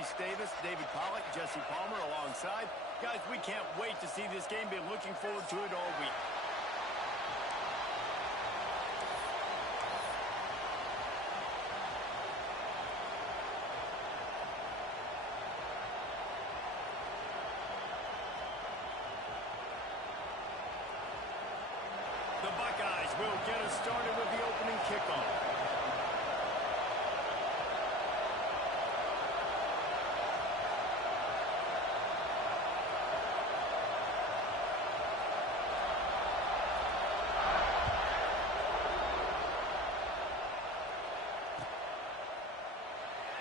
Reese Davis, David Pollock, Jesse Palmer alongside. Guys, we can't wait to see this game. Been looking forward to it all week. The Buckeyes will get us started with the opening kickoff.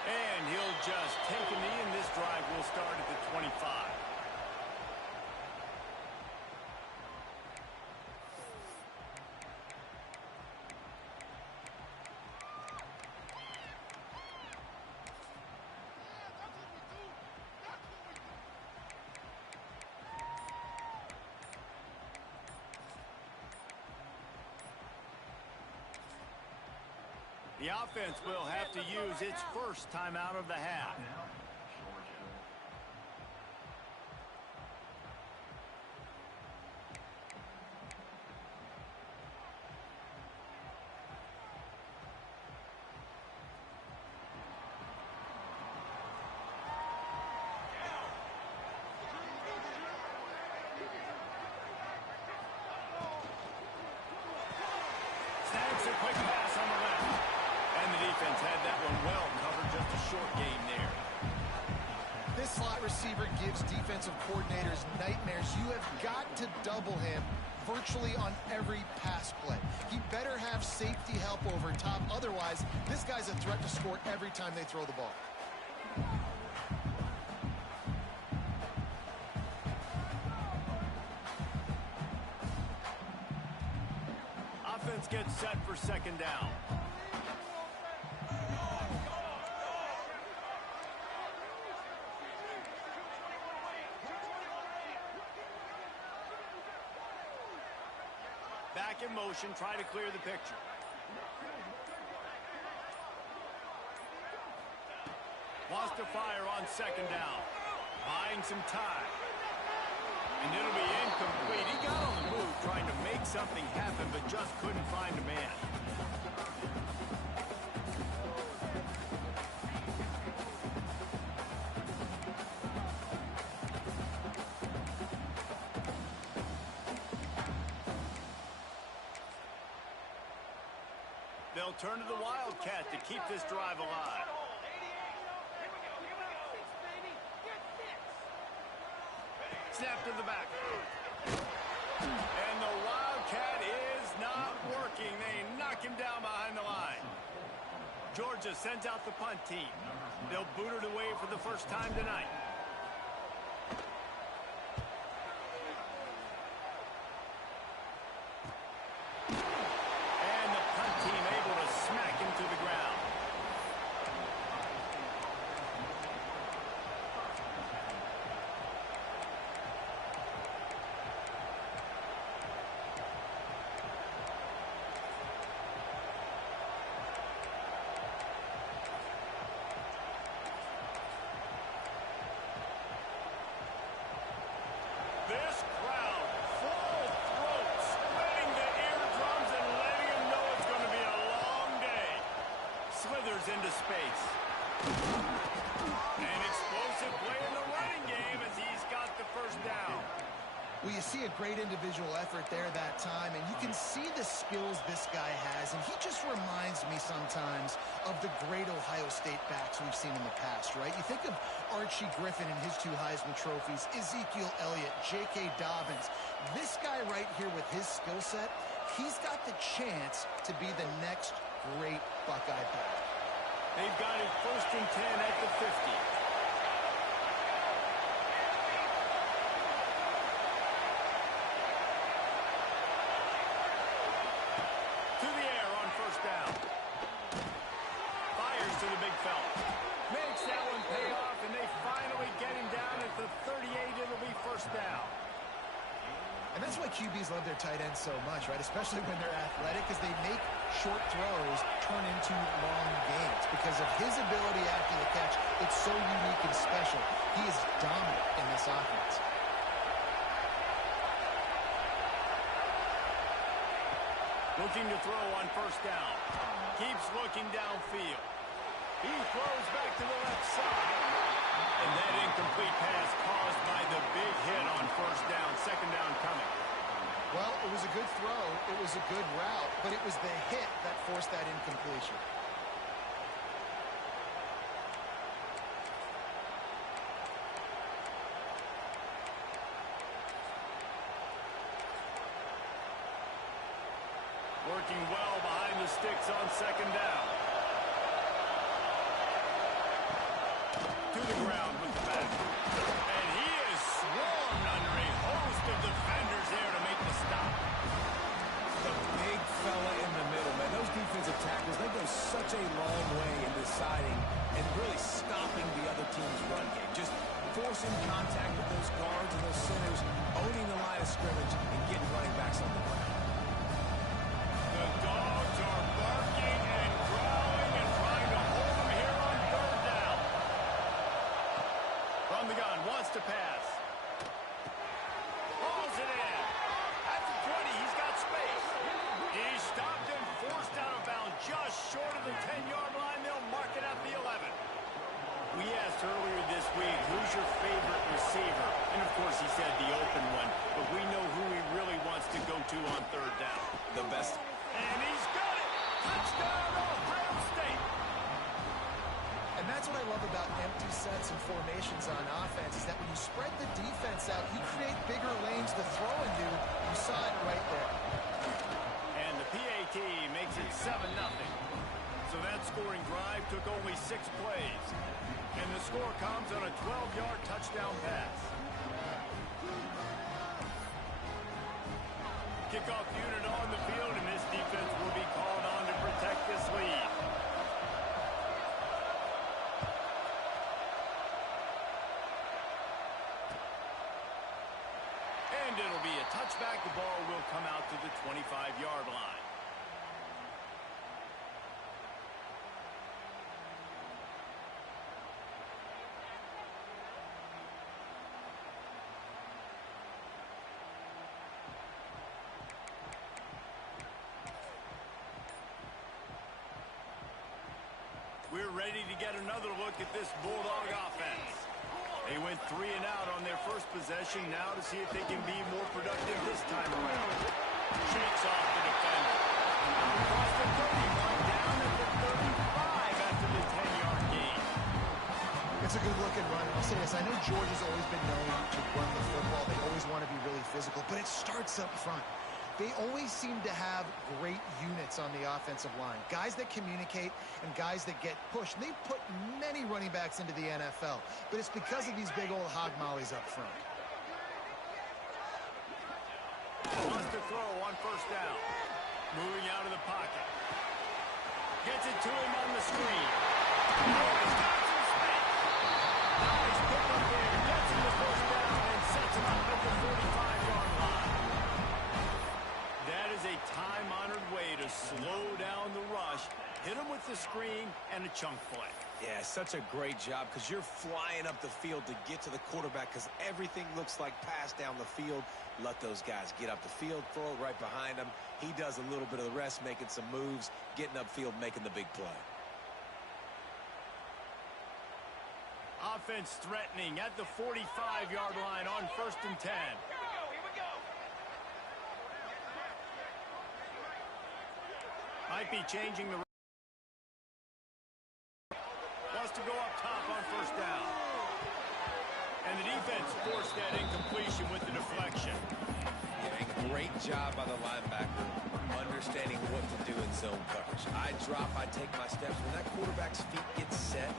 And he'll just take a knee, and this drive will start at the 25. The offense will have to use its first timeout of the half. Snags a quick pass on the left. And the defense had that one well covered, just a short game there. This slot receiver gives defensive coordinators nightmares. You have got to double him virtually on every pass play. He better have safety help over top. Otherwise, this guy's a threat to score every time they throw the ball. Offense gets set for second down. Back in motion, try to clear the picture. Wants to fire on second down. Buying some time. And it'll be incomplete. He got on the move trying to make something happen, but just couldn't find a man. They'll turn to the Wildcat to keep this drive alive. Snap to the back. And the Wildcat is not working. They knock him down behind the line. Georgia sends out the punt team. They'll boot it away for the first time tonight. And the punt team able to smack him to the ground. This crowd, full throat, splitting the eardrums and letting him know it's going to be a long day. Slithers into space. An explosive play in the running game as he's got the first down. Well, you see a great individual effort there that time, and you can see the skills this guy has, and he just reminds me sometimes of the great Ohio State backs we've seen in the past, right? You think of Archie Griffin and his 2 Heisman trophies, Ezekiel Elliott, J.K. Dobbins. This guy right here with his skill set, he's got the chance to be the next great Buckeye back. They've got it 1st and 10 at the 50. Down. Fires to the big fella. Makes that one pay off, and they finally get him down at the 38. It'll be first down. And that's why QBs love their tight ends so much, right? Especially when they're athletic, because they make short throws turn into long gains. Because of his ability after the catch, it's so unique and special. He is dominant in this offense. Looking to throw on first down. Keeps looking downfield. He throws back to the left side. And that incomplete pass caused by the big hit on first down. Second down coming. Well, it was a good throw. It was a good route. But it was the hit that forced that incompletion. Working well behind the sticks on second down. To the ground with the back. And he is swarmed under a host of defenders there to make the stop. The big fella in the middle, man. Those defensive tackles, they go such a long way in deciding and really stopping the other team's run game. Just forcing contact with those guards and those centers, owning the line of scrimmage, and getting running backs on the ground. The dogs are barking and growling and trying to hold them here on third down. From the gun, wants to pass. Hauls it in. At the 20, he's got space. He's stopped and forced out of bounds just short of the 10-yard line. They'll mark it at the 11. We asked earlier this week, who's your favorite receiver? And, of course, he said the open one. But we know who he really wants to go to on third down. The best. And he's got it! Touchdown, Ohio State! And that's what I love about empty sets and formations on offense, is that when you spread the defense out, you create bigger lanes to throw into. You saw it right there. And the PAT makes it 7-0. So that scoring drive took only 6 plays. And the score comes on a 12-yard touchdown pass. Kickoff unit on the field, and this defense will be called on to protect this lead. And it'll be a touchback. The ball will come out to the 25-yard line. We're ready to get another look at this Bulldog offense. They went 3 and out on their first possession. Now to see if they can be more productive this time around. Shakes off the defender. Across the 30, brought down at the 35 after the 10-yard gain. It's a good-looking run. I'll say this. I know Georgia's always been known to run the football. They always want to be really physical, but it starts up front. They always seem to have great units on the offensive line. Guys that communicate and guys that get pushed. And they put many running backs into the NFL, but it's because of these big old hog mollies up front. Wants to throw on first down. Moving out of the pocket. Gets it to him on the screen. Oh, he's got some space. Nice pick up there. Gets him the first down and sets him up at the 45-yard line. That is a time-honored way to slow down the rush, hit him with the screen, and a chunk play. Yeah, such a great job, because you're flying up the field to get to the quarterback, because everything looks like pass down the field. Let those guys get up the field, throw it right behind him. He does a little bit of the rest, making some moves, getting upfield, making the big play. Offense threatening at the 45-yard line on 1st and 10. Might be changing the... Wants to go up top on first down. And the defense forced that incompletion with the deflection. Yeah, great job by the linebacker, understanding what to do in zone coverage. I drop, I take my steps. When that quarterback's feet get set,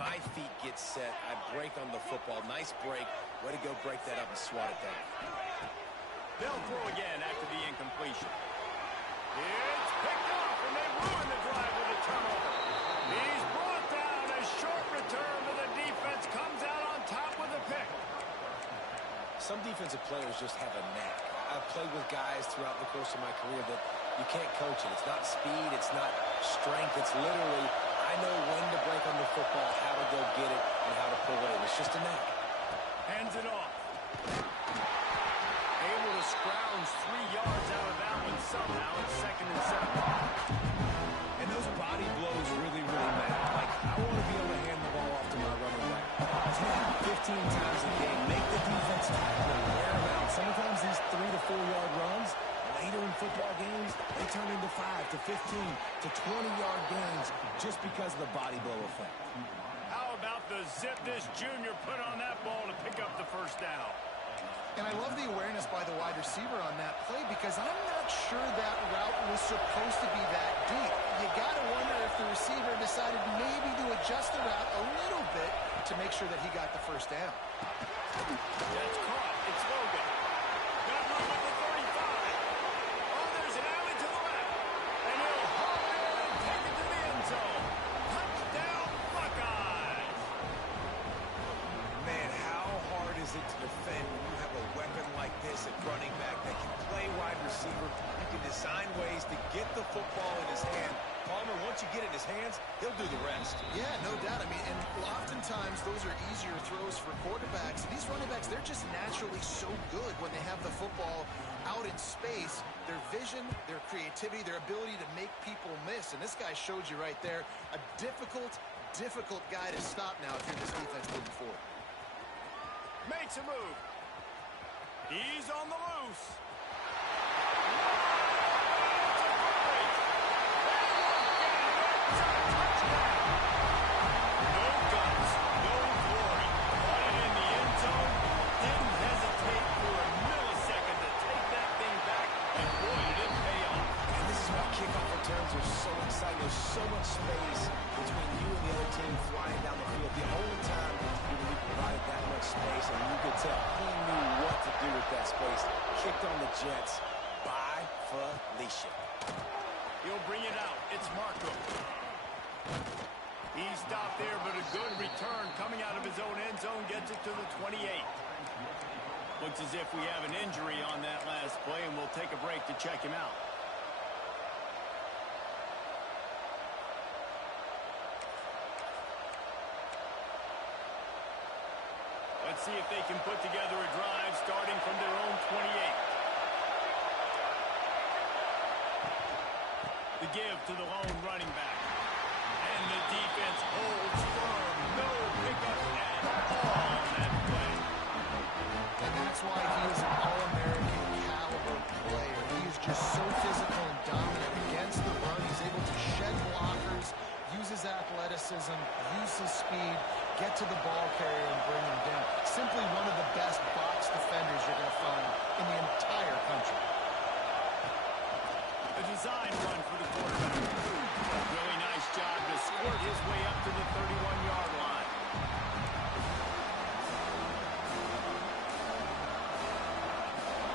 my feet get set. I break on the football. Nice break. Way to go break that up and swat it down. They'll throw again after the incompletion. It's picked off, and they ruin the drive with a turnover. He's brought down. A short return, but the defense comes out on top with a pick. Some defensive players just have a knack. I I've played with guys throughout the course of my career that you can't coach it. It's not speed. It's not strength. It's literally, I know when to break on the football, how to go get it, and how to pull it in. It's just a knack. Hands it off. Able to scrounge 3 yards out of that one somehow. It's 2nd and 7. And those body blows really, really matter. Like, I want to be able to hand the ball off to my running back 10, 15 times a game. Make the defense tackle and wear them out. Sometimes these 3 to 4 yard runs, later in football games, they turn into 5 to 15 to 20-yard gains just because of the body blow effect. How about the zip this junior put on that ball to pick up the first down? And I love the awareness by the wide receiver on that play because I'm not sure that route was supposed to be that deep. You got to wonder if the receiver decided maybe to adjust the route a little bit to make sure that he got the first down. That's caught. It's Logan. Got room at the 35. Oh, there's an alley to the left. And he'll haul it in and take it to the end zone. Touchdown, Buckeyes. Man, how hard is it to defend when you have a weapon like this at running back that can play wide receiver? You can design ways to get the football in his hand. Palmer, once you get it in his hands, he'll do the rest. Yeah, no doubt. I mean, and oftentimes those are easier throws for quarterbacks. These running backs, they're just naturally so good when they have the football out in space. Their vision, their creativity, their ability to make people miss. And this guy showed you right there, a difficult guy to stop now if you're this defense moving forward. Makes a move. He's on the loose. No guts, no glory. Caught it in the end zone. Didn't hesitate for a millisecond to take that thing back. And boy, did it pay off. And this is why kickoff returns are so exciting. There's so much space between you and the other team flying down the field. The only time you really provided that much space, and you could tell he knew what to do with that space. Kicked on the Jets by Felicia. He'll bring it out. It's Marco. He stopped there, but a good return coming out of his own end zone gets it to the 28. Looks as if we have an injury on that last play, and we'll take a break to check him out. Let's see if they can put together a drive starting from their own 28. The give to the lone running back. And the defense holds firm. No pickup at all on that play. And that's why he is an All-American caliber player. He is just so physical and dominant against the run. He's able to shed blockers, use his athleticism, use his speed, get to the ball carrier and bring him down. Simply one of the best box defenders you're going to find in the entire country. A design run for the quarterback. A really nice job to squirt his way up to the 31-yard line.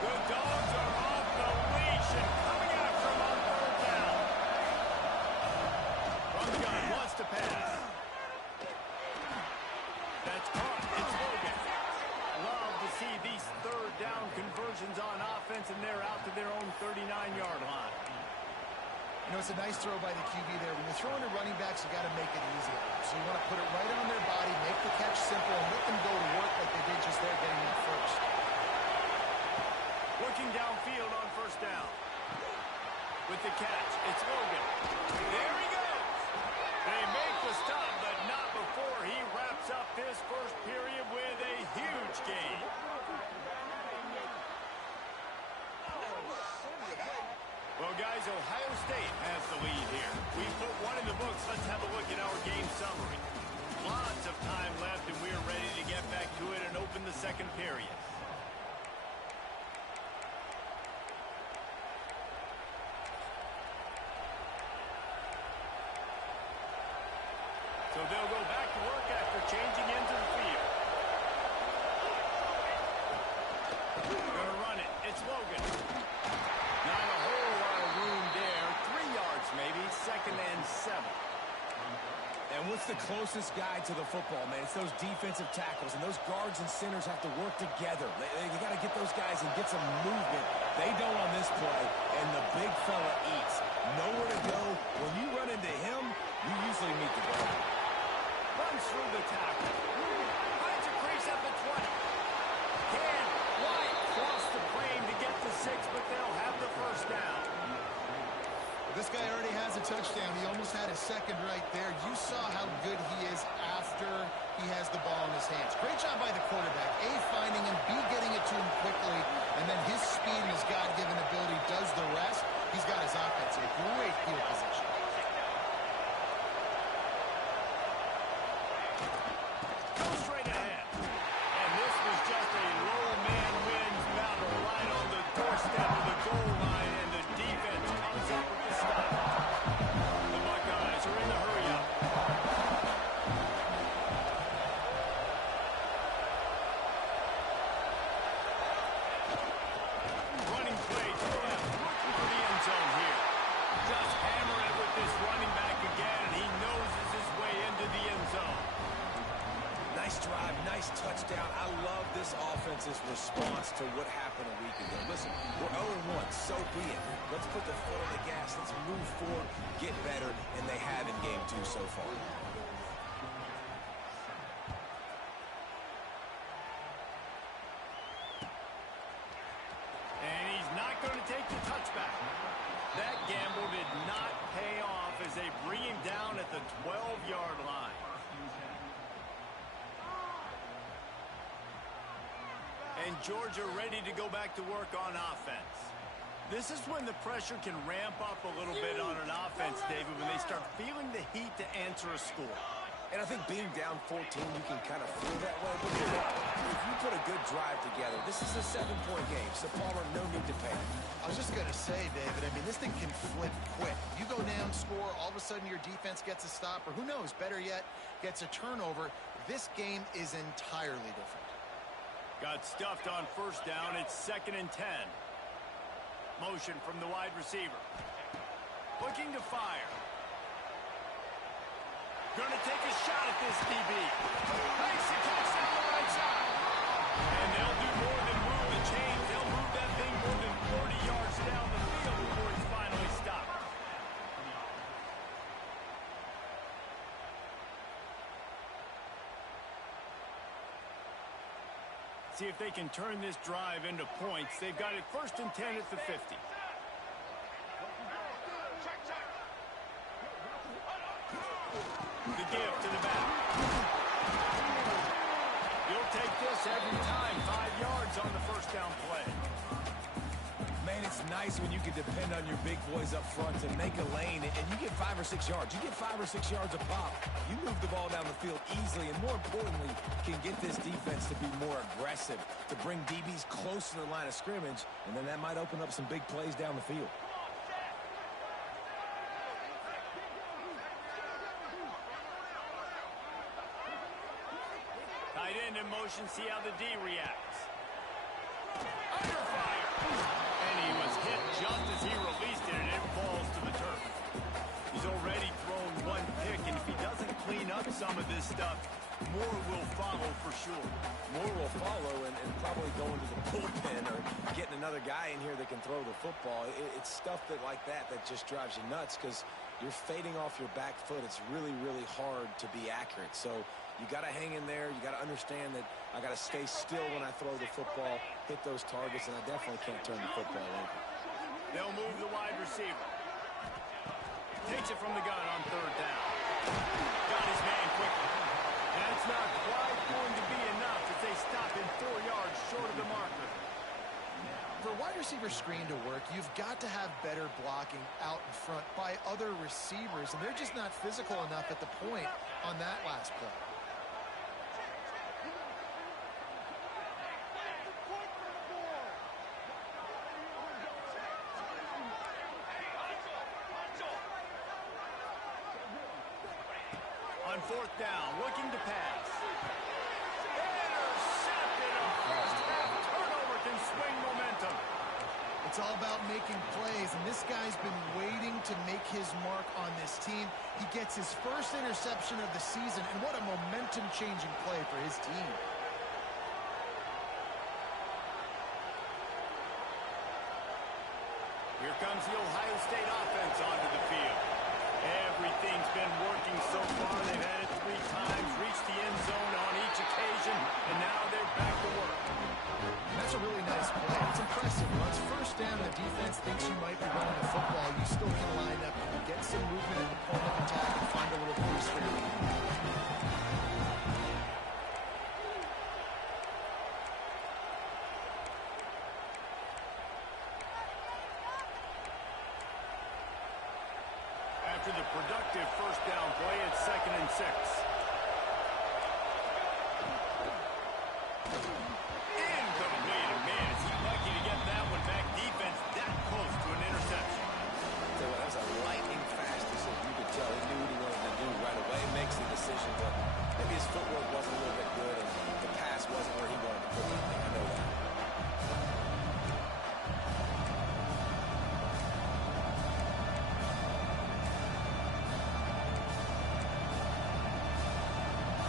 The Dogs are off the leash and coming after him on 3rd down. From the gun, wants to pass. That's caught. It's Logan. Love to see these 3rd down conversions on offense, and they're out to their own 39-yard line. You know, it's a nice throw by the QB there. When you're throwing to running backs, you got to make it easy. So you want to put it right on their body, make the catch simple, and let them go to work like they did just there getting that first. Working downfield on 1st down. With the catch, it's Logan. There he goes. They make the stop, but not before he wraps up this first period with a huge gain. Well, guys, Ohio State has the lead here. We put one in the books. Let's have a look at our game summary. Lots of time left, and we're ready to get back to it and open the 2nd period. So they'll go back to work after changing into the field. Gonna run it. It's Logan. Not a whole lot of room there. 3 yards maybe. 2nd and 7. And what's the closest guy to the football, man? It's those defensive tackles, and those guards and centers have to work together. They got to get those guys and get some movement. They don't on this play, and the big fella eats. Nowhere to go. When you run into him, you usually meet the guard. Runs through the tackle. Finds a crease at the 20. Can White cross the frame to get to 6, but they'll have the first down. This guy already has a touchdown. He almost had a second right there. You saw how good he is after he has the ball in his hands. Great job by the quarterback. A, finding him, B, getting it to him quickly, and then his speed and his God-given ability does the rest. He's got his offense in great field position. Go straight ahead. And this was just a low man wins battle right on the doorstep of the goal line, and the defense comes up with the stop. The Buckeyes are in the hurry-up. Running play to the left, looking for the end zone here. Just hammer it with this running back again, and he noses his way into the end zone. Nice drive, nice touchdown. I love this offense's response to what happened a week ago. Listen, we're 0-1, so be it. Let's put the foot on the gas. Let's move forward, get better, and they have in game 2 so far. And he's not going to take the touchback. That gamble did not pay off as they bring him down at the 12-yard line. And Georgia ready to go back to work on offense. This is when the pressure can ramp up a little bit on an offense, David, when they start feeling the heat to answer a score. And I think being down 14, you can kind of feel that way. But if you put a good drive together, this is a 7-point game. So, Palmer, no need to panic. I was just going to say, David, I mean, this thing can flip quick. You go down, score, all of a sudden your defense gets a stop, or who knows, better yet, gets a turnover. This game is entirely different. Got stuffed on first down. It's 2nd and 10. Motion from the wide receiver. Looking to fire. Gonna take a shot at this DB. Makes the catch down the right side. And they'll do more than move the chains. They'll move that thing more than 40 yards down the field before it's finally stopped. See if they can turn this drive into points. They've got it 1st and 10 at the 50. The give to the back. You'll take this every time. 5 yards on the first down play. Man, it's nice when you can depend on your big boys up front to make a lane, and you get 5 or 6 yards. You get 5 or 6 yards a pop. You move the ball down the field easily, and more importantly, can get this defense to be more aggressive, to bring DBs close to the line of scrimmage, and then that might open up some big plays down the field. Tight end in motion, see how the D reacts. Under fire. And he was hit just as he released it, and it falls to the turf. He's already thrown 1 pick, and if he doesn't clean up some of this stuff, more will follow for sure. More will follow, and probably going to the bullpen or getting another guy in here that can throw the football. It's stuff like that just drives you nuts because you're fading off your back foot. It's really, really hard to be accurate. So you got to hang in there. You got to understand that I got to stay still when I throw the football, hit those targets, and I definitely can't turn the football over. They'll move the wide receiver. Takes it from the gun on 3rd down. Got his man quickly. And that's not quite going to be enough as they stop him 4 yards short of the marker. For a wide receiver screen to work, you've got to have better blocking out in front by other receivers, and they're just not physical enough at the point on that last play. On 4th down, looking to pass. Intercepted. A first half turnover can swing momentum. It's all about making plays, and this guy's been waiting to make his mark on this team. He gets his first interception of the season, and what a momentum-changing play for his team. Here comes the Ohio State offense onto the field. Everything's been working so far. They've had it 3 times, reached the end zone on each occasion, and now they're back to work. That's a really nice play. It's impressive. Once first down, the defense thinks you might be running the football. You still can line up, get some movement at the point of attack, and find a little place for your team. After the productive first down play, it's 2nd and 6. Incomplete. Man, is he lucky to get that one back. Defense that close to an interception. So that was a lightning fast decision. You could tell he knew what he wanted to do right away. Makes the decision, but maybe his footwork wasn't a little bit good, and the pass wasn't where he wanted to put it. I know that.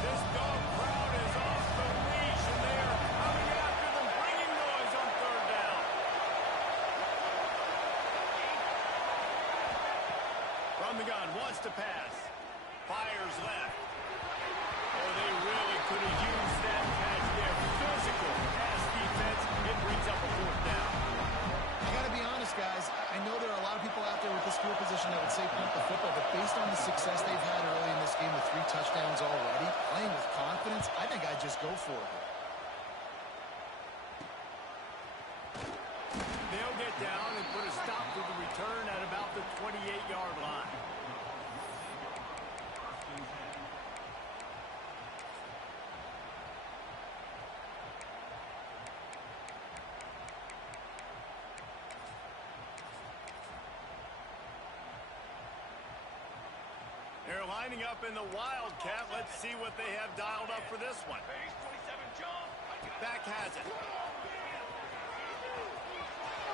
This dog crowd is off the leash, and they are coming after them, bringing noise on 3rd down. From the gun, wants to pass. Fires left. Oh, they really could have used that catch there. Physical pass defense. It brings up a 4th down. I got to be honest, guys. I know there are a lot of people out there with this field position that would say punt the football, but based on the success they've had early in this game with 3 touchdowns already, playing with confidence, I think I'd just go for it. They'll get down and put a stop to the return at about the 28-yard line. They're lining up in the Wildcat. Let's see what they have dialed up for this one. Back has it.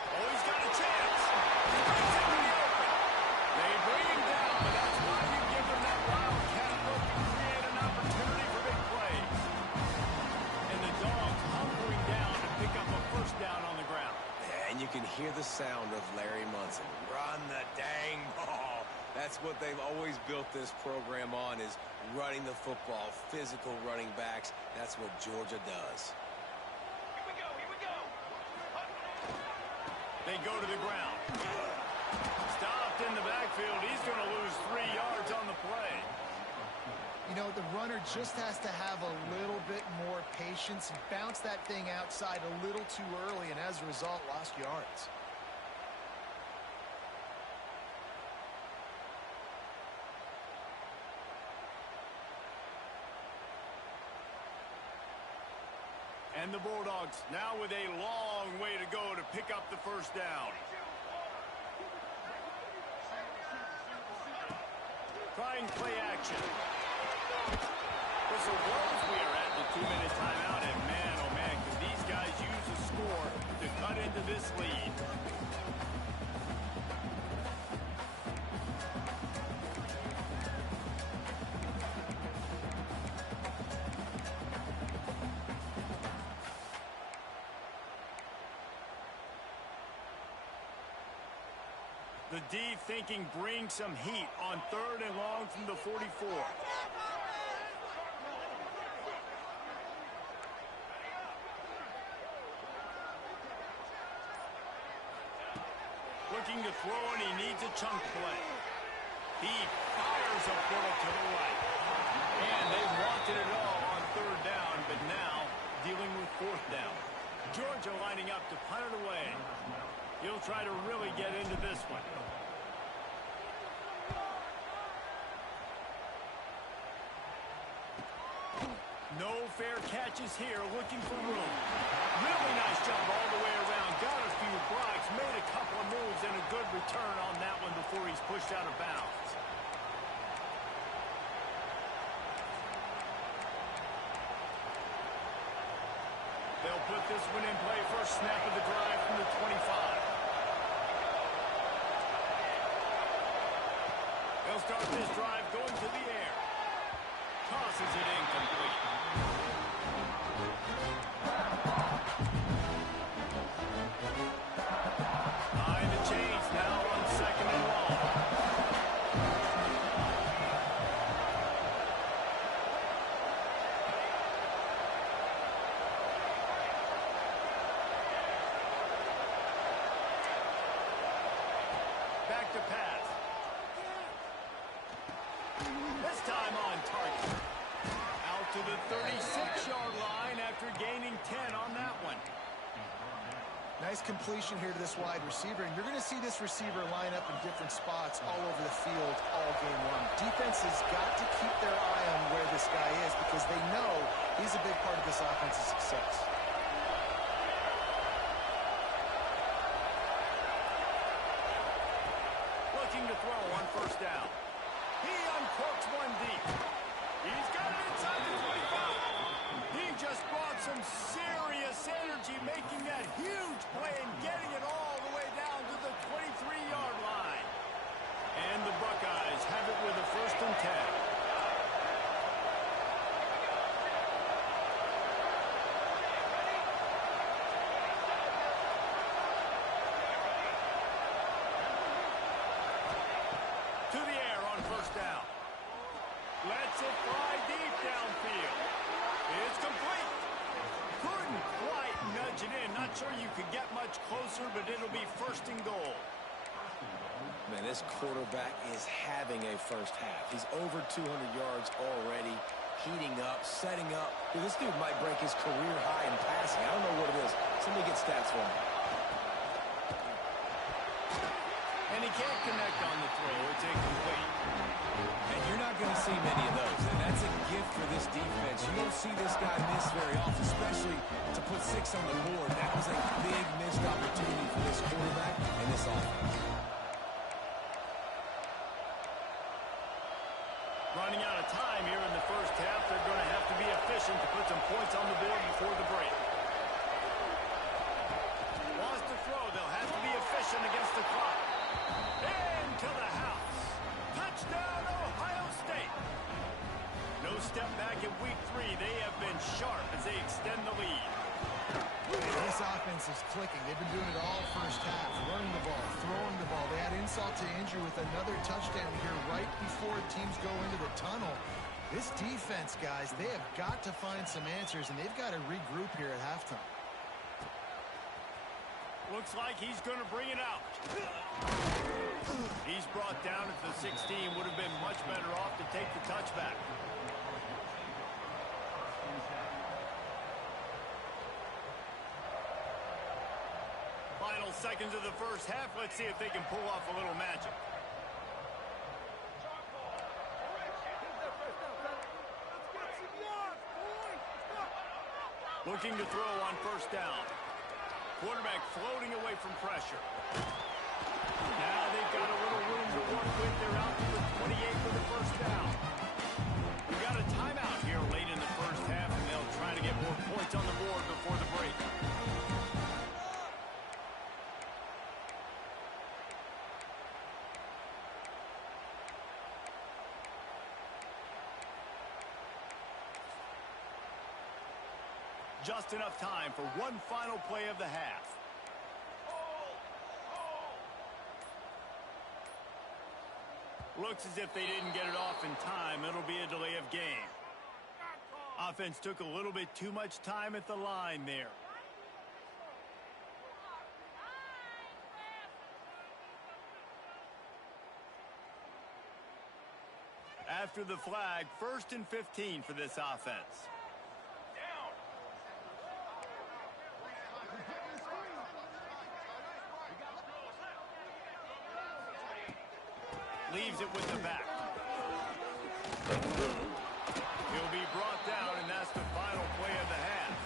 Oh, he's got a chance. He's in the open. They bring him down, but that's why you give them that Wildcat look to create an opportunity for big plays. And the Dogs hunkering down to pick up a first down on the ground. And you can hear the sound of Larry Munson. Run the dang ball. That's what they've always built this program on, is running the football, physical running backs. That's what Georgia does. Here we go. They go to the ground. Stopped in the backfield. He's going to lose 3 yards on the play. You know, the runner just has to have a little bit more patience. He bounced that thing outside a little too early, and as a result, lost yards. And the Bulldogs now with a long way to go to pick up the first down. Trying play action. Whistle blows. We are at the 2-minute timeout, and man, oh man, can these guys use a score to cut into this lead. The D thinking bring some heat on 3rd and long from the 44. Looking to throw, and he needs a chunk play. He fires a bullet to the right. And they wanted it all on 3rd down, but now dealing with 4th down. Georgia lining up to punt it away. He'll try to really get into this one. No fair catches here, looking for room. Really nice job all the way around. Got a few blocks, made a couple of moves, and a good return on that one before he's pushed out of bounds. They'll put this one in play. First snap of the drive from the 25. They'll start this drive going to the air. Tosses it incomplete. Behind the chains now on 2nd and long. Back to pass. This time on target. Out to the 36-yard line after gaining 10 on that one. Nice completion here to this wide receiver, and you're going to see this receiver line up in different spots all over the field all game long. Defense has got to keep their eye on where this guy is because they know he's a big part of this offense's success. Looking to throw on 1st down. He uncorks one deep. He's got it inside the 25. He just brought some serious energy, making that huge play and getting it all the way down to the 23-yard line. And the Buckeyes have it with a 1st and 10. To the air on 1st down. Lets it fly deep downfield. It's complete. Couldn't quite nudge it in. Not sure you could get much closer, but it'll be 1st and goal. Man, this quarterback is having a first half. He's over 200 yards already, heating up, setting up. Dude, this dude might break his career high in passing. I don't know what it is. Somebody get stats for him. And he can't connect on the throw. It's incomplete. And you're not going to see many of those. And that's a gift for this defense. You don't see this guy miss very often, especially to put 6 on the board. That was a big missed opportunity for this quarterback and this offense. Running out of time here in the 1st half. They're going to have to be efficient to put some points on the board before the break. Wants to throw. They'll have to be efficient against the clock. Into the house. Touchdown, Ohio State. No step back in week 3. They have been sharp as they extend the lead. This offense is clicking. They've been doing it all 1st half. Running the ball, throwing the ball. They had insult to injury with another touchdown here right before teams go into the tunnel. This defense, guys, they have got to find some answers, and they've got to regroup here at halftime. Looks like he's going to bring it out. He's brought down at the 16. Would have been much better off to take the touchback. Final seconds of the 1st half. Let's see if they can pull off a little magic. Looking to throw on 1st down. Quarterback floating away from pressure. Now they've got a little room to work with. They're out to the 28 for the 1st down. We got a timeout here late in the 1st half, and they'll try to get more points on the board before the break. Just enough time for one final play of the half. Looks as if they didn't get it off in time. It'll be a delay of game. Offense took a little bit too much time at the line there. After the flag, 1st and 15 for this offense. Leaves it with the back. He'll be brought down, and that's the final play of the half.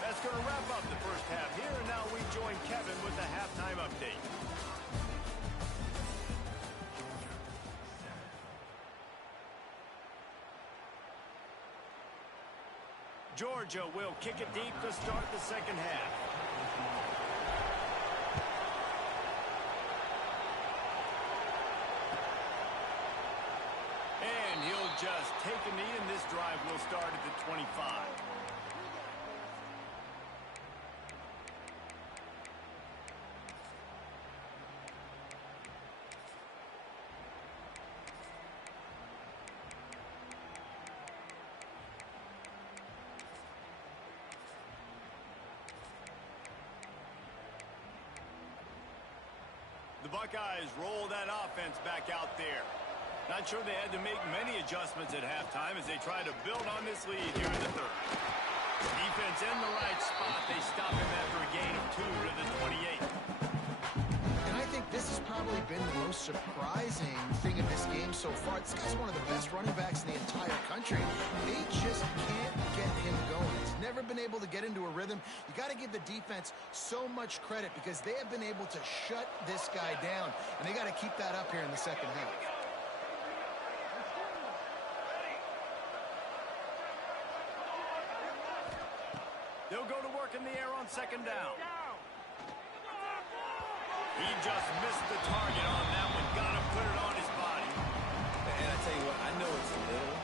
That's going to wrap up the 1st half here, and now we join Kevin with the halftime update. Georgia will kick it deep to start the 2nd half. just take a knee, and this drive will start at the 25. The Buckeyes roll that offense back out there. Not sure they had to make many adjustments at halftime as they try to build on this lead here in the third. Defense in the right spot. They stop him after a gain of 2 to the 28. And I think this has probably been the most surprising thing in this game so far. This guy's one of the best running backs in the entire country. They just can't get him going. He's never been able to get into a rhythm. You got to give the defense so much credit because they have been able to shut this guy down, and they got to keep that up here in the second half. They'll go to work in the air on second down. He just missed the target on that one. Got to put it on his body. And I tell you what, I know it's little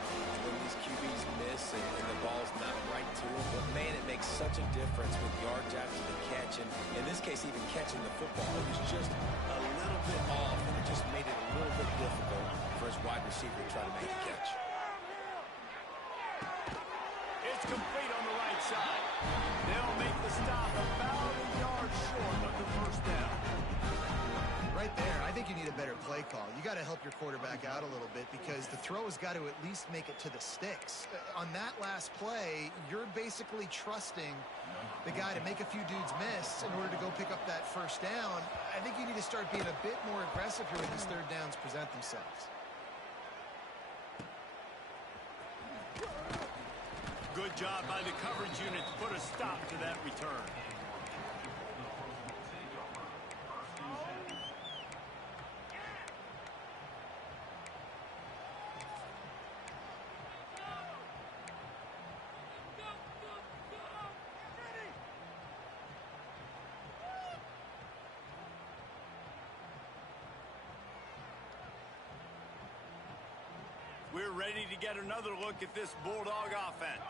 when these QBs miss and the ball's not right to them, but man, it makes such a difference with yards after the catch. And in this case, even catching the football, it was just a little bit off, and it just made it a little bit difficult for his wide receiver to try to make the catch. It's complete on the right side. They'll make the stop about a yard short of the first down. Right there, I think you need a better play call. You got to help your quarterback out a little bit because the throw has got to at least make it to the sticks. On that last play, you're basically trusting the guy to make a few dudes miss in order to go pick up that first down. I think you need to start being a bit more aggressive here when these third downs present themselves. Good job by the coverage unit to put a stop to that return. We're ready to get another look at this Bulldog offense.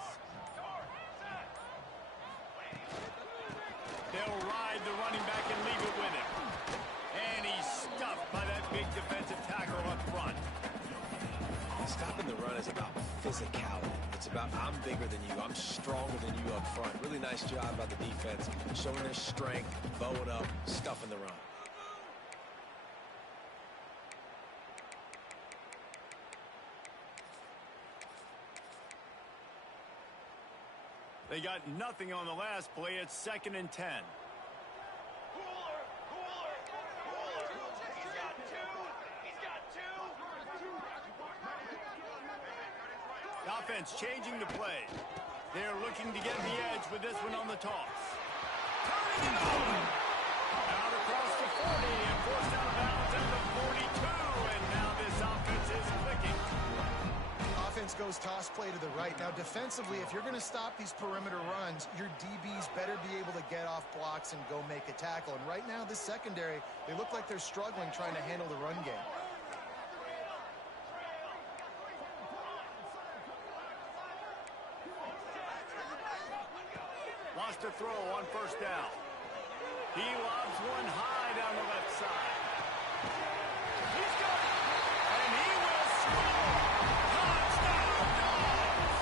They'll ride the running back and leave it with him. And he's stuffed by that big defensive tackle up front. Stopping the run is about physicality. It's about I'm bigger than you, I'm stronger than you up front. Really nice job by the defense, showing their strength, bowing up, stuffing the run. They got nothing on the last play. It's 2nd and 10. The offense changing the play. They're looking to get the edge with this one on the toss. Turning it over. Out across the 40 and forced out of bounds at the 42. And now this offense is clicking. Offense goes toss play to the right. Now, defensively, if you're going to stop these perimeter runs, your DBs better be able to get off blocks and go make a tackle. And right now, this secondary, they look like they're struggling trying to handle the run game. Wants to throw on first down. He lobs one high down the left side. He's got it. And he will score. Touchdown, Dogs!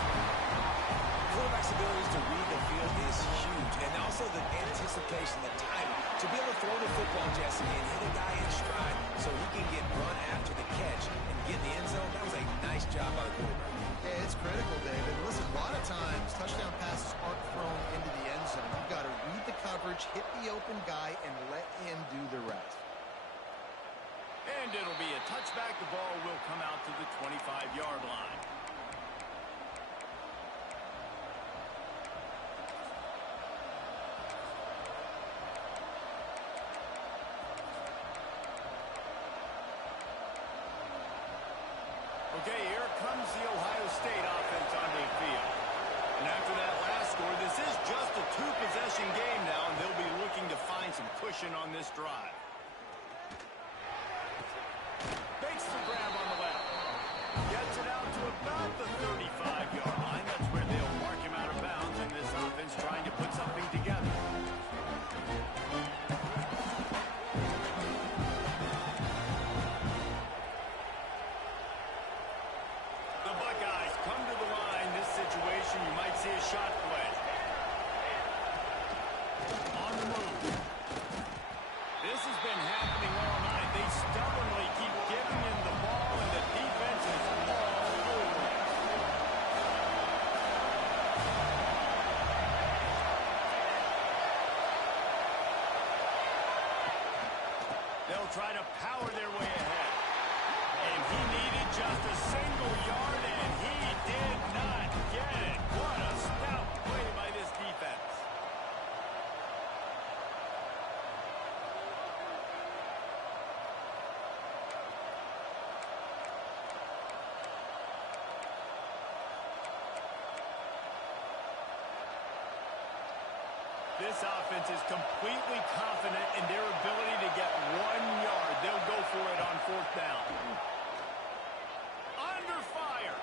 Quarterback's ability to read the field is huge. And also the anticipation, the timing. To be able to throw the football, Jesse, and hit a guy in stride so he can get run after the catch and get in the end zone, that was a nice job by the quarterback. Yeah, it's critical, David. Listen, a lot of times, touchdown passes aren't thrown into the end zone. You've got to read the coverage, hit the open guy, and let him do the rest. And it'll be a touchback. The ball will come out to the 25-yard line. Okay, here comes the Ohio State offense onto the field. And after that last score, this is just a two-possession game now, and they'll be looking to find some cushion on this drive. Fakes the grab on the left. Gets it out to a try to power their way ahead. And he needed just a single yard, and he did not get it. What a stout play by this defense. This offense is completely confident in their ability to get 1 yard. They'll go for it on 4th down. Under fire.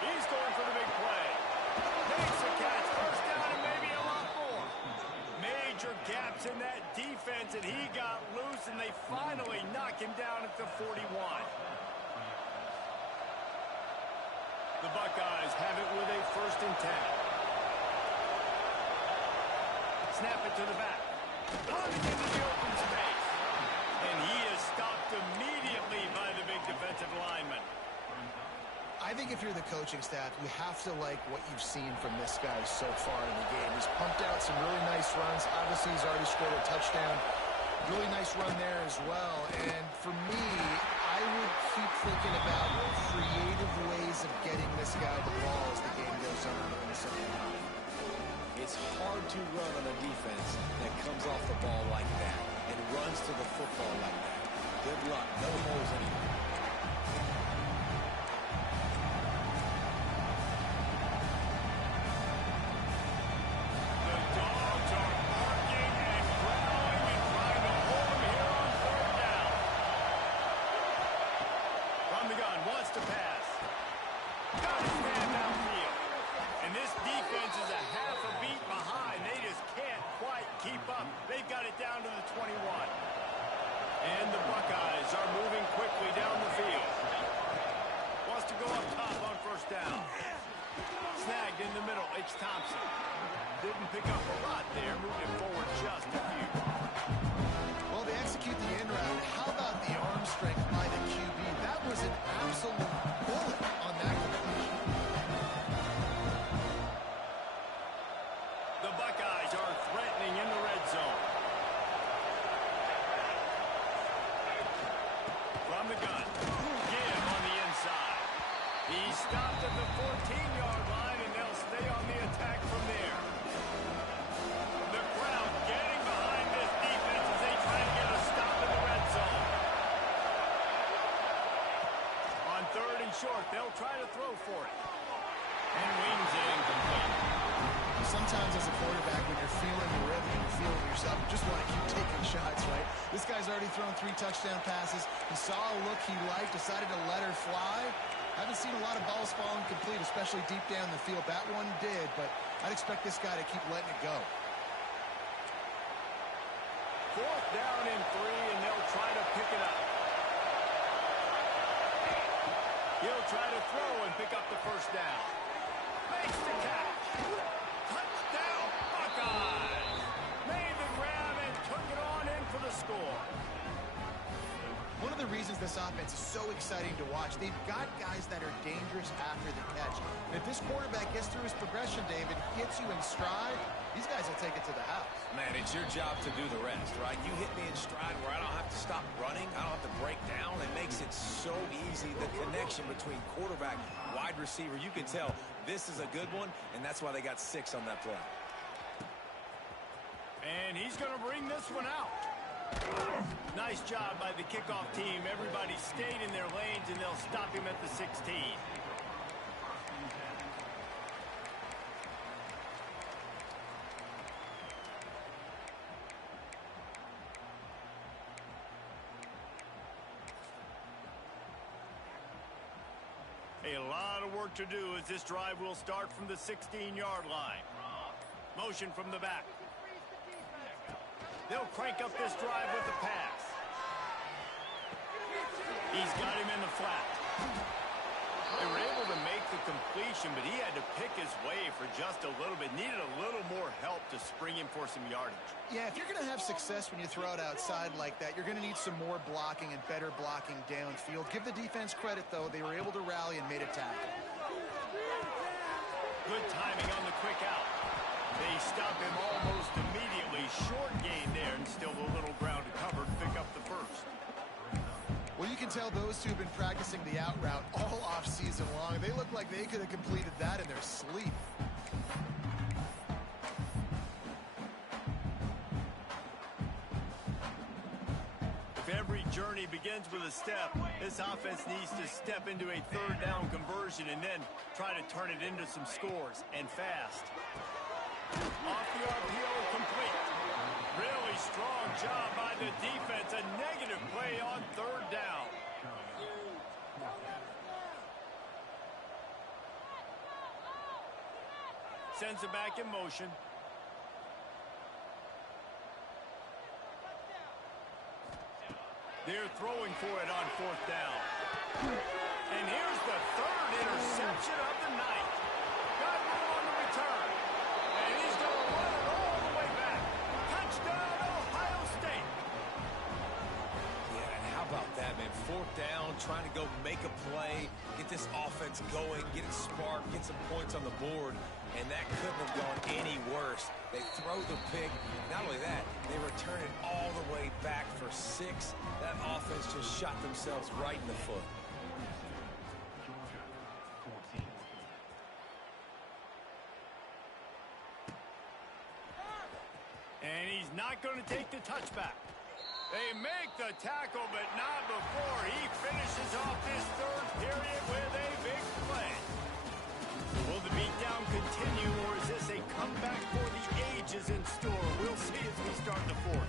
He's going for the big play. Makes the catch. 1st down and maybe a lot more. Major gaps in that defense, and he got loose, and they finally knock him down at the 41. The Buckeyes have it with a 1st and 10. Snap it to the back. Running into the open space. And he is stopped immediately by the big defensive lineman. I think if you're the coaching staff, you have to like what you've seen from this guy so far in the game. He's pumped out some really nice runs. Obviously, he's already scored a touchdown. Really nice run there as well. And for me, I would keep thinking about creative ways of getting this guy the ball as the game goes on in the second half. It's hard to run on a defense that comes off the ball like that and runs to the football like that. Good luck. No holes anywhere. The Dogs are barking and growling and trying to hold him here on 3rd down. From the gun, wants to pass. Got to stand downfield. And this defense is a half a beat behind. They just can't quite keep up. They've got it down to the 21. And the Buckeyes are moving quickly down the field. Wants to go up top on 1st down. Snagged in the middle. It's Thompson. Didn't pick up a lot there. Moved it forward just a few. Well, they execute the in route. How about the arm strength by the QB? That was an absolute bullet on that completion. The Buckeyes are threatening in the red zone. From the gun. Give on the inside. He stopped at the 14-yard line, and they'll stay on the attack from there. The crowd getting behind this defense as they try to get a stop in the red zone. On 3rd and short, they'll try to throw for it. And wings it incomplete. Sometimes as a quarterback, when you're feeling the rhythm, you're feeling yourself, you just want to keep taking shots, right? This guy's already thrown 3 touchdown passes. He saw a look he liked, decided to let her fly. Haven't seen a lot of balls falling complete, especially deep down the field. That one did, but I'd expect this guy to keep letting it go. 4th down and 3, and they'll try to pick it up. He'll try to throw and pick up the 1st down. Makes the catch. Touchdown, Buckeyes. Made the grab and took it on in for the score. One of the reasons this offense is so exciting to watch, they've got guys that are dangerous after the catch. And if this quarterback gets through his progression, David, hits you in stride, these guys will take it to the house. Man, it's your job to do the rest, right? You hit me in stride where I don't have to stop running. I don't have to break down. It makes it so easy. The connection between quarterback, wide receiver, you can tell this is a good one, and that's why they got 6 on that play. And he's going to bring this one out. Nice job by the kickoff team. Everybody stayed in their lanes, and they'll stop him at the 16. A lot of work to do as this drive will start from the 16-yard line. Motion from the back. They'll crank up this drive with the pass. He's got him in the flat. They were able to make the completion, but he had to pick his way for just a little bit. Needed a little more help to spring him for some yardage. Yeah, if you're going to have success when you throw it outside like that, you're going to need some more blocking and better blocking downfield. Give the defense credit, though. They were able to rally and made a tackle. Good timing on the quick out. They stop him almost immediately. Short gain there, and still a little ground to cover to pick up the first. Well, you can tell those two have been practicing the out route all off season long. They look like they could have completed that in their sleep. If every journey begins with a step, this offense needs to step into a third down conversion and then try to turn it into some scores, and fast. Off the RPO, complete. Really strong job by the defense. A negative play on third down. Sends it back in motion. They're throwing for it on fourth down. And here's the third interception of the night. Got room on the return. And he's going to run it all the way back. Touchdown, Ohio State. Yeah, and how about that, man? Fourth down, trying to go make a play, get this offense going, get it sparked, get some points on the board, and that couldn't have gone any worse. They throw the pick. Not only that, they return it all the way back for 6. That offense just shot themselves right in the foot. And he's not going to take the touchback. They make the tackle, but not before he finishes off this third period with a big play. Will the beatdown continue, or is this a comeback for the ages in store? We'll see as we start the fourth.